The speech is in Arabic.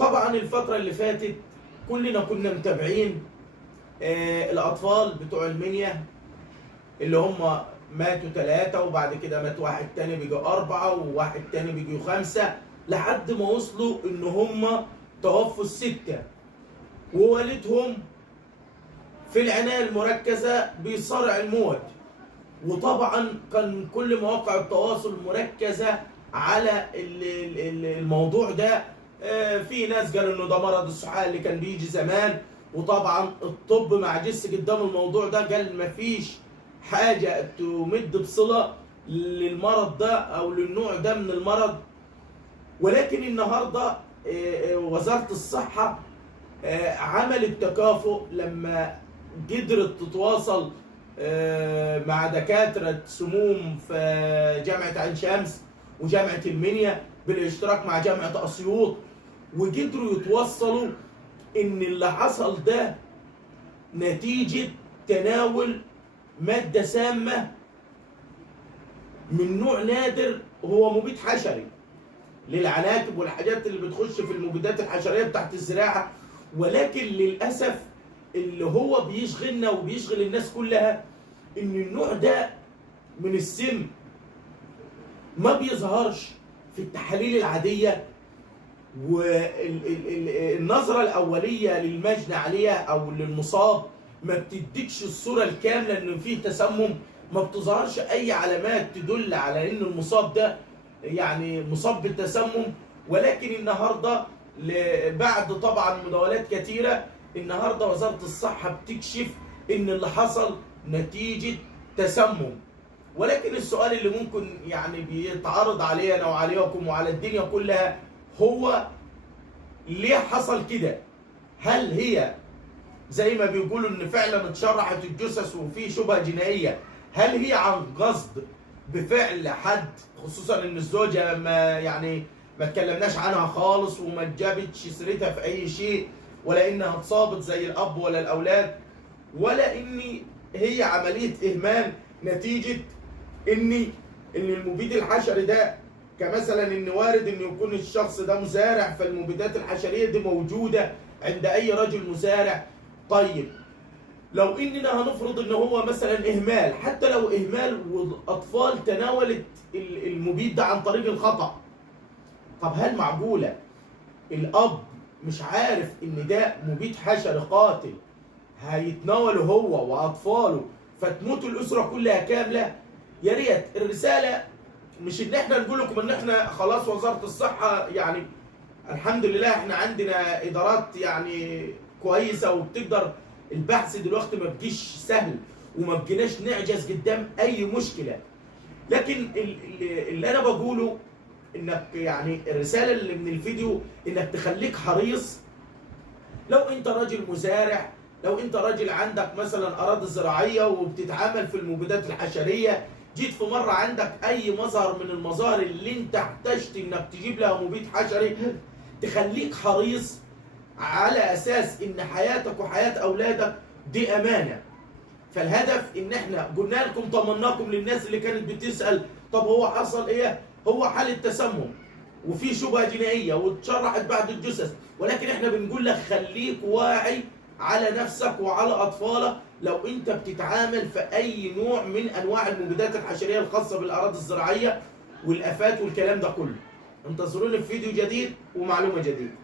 طبعا الفترة اللي فاتت كلنا كنا متابعين الأطفال بتوع المنيا اللي هم ماتوا 3 وبعد كده مات واحد تاني بيجوا 4 وواحد تاني بيجوا 5 لحد ما وصلوا إن هم توفوا ال6 ووالدهم في العناية المركزة بيصارع الموت. وطبعا كان كل مواقع التواصل مركزة على الموضوع ده. في ناس قالوا انه ده مرض السحال اللي كان بيجي زمان، وطبعا الطب ما عجزش قدام الموضوع ده، قال مفيش حاجة تمد بصلة للمرض ده او للنوع ده من المرض. ولكن النهارده وزارة الصحة عملت تكافؤ لما قدرت تتواصل مع دكاترة سموم في جامعة عين شمس وجامعة المنيا بالاشتراك مع جامعة أسيوط، وقدروا يتوصلوا إن اللي حصل ده نتيجة تناول مادة سامة من نوع نادر هو مبيد حشري للعناكب والحاجات اللي بتخش في المبيدات الحشرية بتاعت الزراعة. ولكن للأسف اللي هو بيشغلنا وبيشغل الناس كلها إن النوع ده من السم ما بيظهرش في التحاليل العادية، والنظرة الأولية للمجني عليها أو للمصاب ما بتديكش الصورة الكاملة إن فيه تسمم، ما بتظهرش أي علامات تدل على إن المصاب ده يعني مصاب بالتسمم. ولكن النهارده بعد طبعا مداولات كثيرة النهارده وزارة الصحة بتكشف إن اللي حصل نتيجة تسمم. ولكن السؤال اللي ممكن يعني بيتعرض علينا وعليكم وعلى الدنيا كلها هو ليه حصل كده؟ هل هي زي ما بيقولوا ان فعلا اتشرحت الجثث وفي شبهه جنائيه، هل هي عن قصد بفعل حد، خصوصا ان الزوجه ما اتكلمناش عنها خالص وما جابتش سيرتها في اي شيء، ولا انها اتصابت زي الاب ولا الاولاد، ولا ان هي عمليه اهمال نتيجه ان المبيد الحشري ده كمثلا ان وارد ان يكون الشخص ده مزارع، فالمبيدات الحشريه دي موجوده عند اي رجل مزارع. طيب لو اننا هنفرض ان هو مثلا اهمال، حتى لو اهمال والاطفال تناولت المبيد ده عن طريق الخطا، طب هل معقوله الاب مش عارف ان ده مبيد حشري قاتل هيتناوله هو واطفاله فتموت الاسره كلها كامله؟ يا ريت الرساله مش ان احنا نقول لكم ان احنا خلاص وزاره الصحه يعني الحمد لله احنا عندنا ادارات يعني كويسه وبتقدر، البحث دلوقتي ما بقيش سهل وما بقيناش نعجز قدام اي مشكله. لكن اللي انا بقوله انك يعني الرساله اللي من الفيديو انك تخليك حريص. لو انت راجل مزارع، لو انت راجل عندك مثلا اراضي زراعيه وبتتعامل في المبيدات الحشريه، جيت في مره عندك اي مظهر من المظاهر اللي انت احتجت انك تجيب لها مبيد حشري، تخليك حريص على اساس ان حياتك وحياه اولادك دي امانه. فالهدف ان احنا قلنا لكم طمناكم للناس اللي كانت بتسال طب هو حصل ايه؟ هو حاله تسمم وفي شبهه جنائيه واتشرحت بعد الجثث، ولكن احنا بنقول لك خليك واعي على نفسك وعلى اطفالك لو انت بتتعامل في اي نوع من انواع المبيدات الحشريه الخاصه بالاراضي الزراعيه والافات والكلام ده كله. انتظرونا في فيديو جديد ومعلومه جديده.